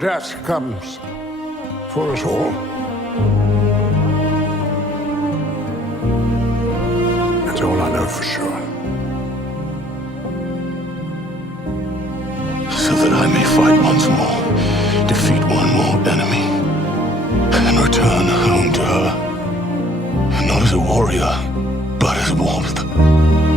Death comes for us all. That's all I know for sure. So that I may fight once more, defeat one more enemy, and return home to her. Not as a warrior, but as a warmth.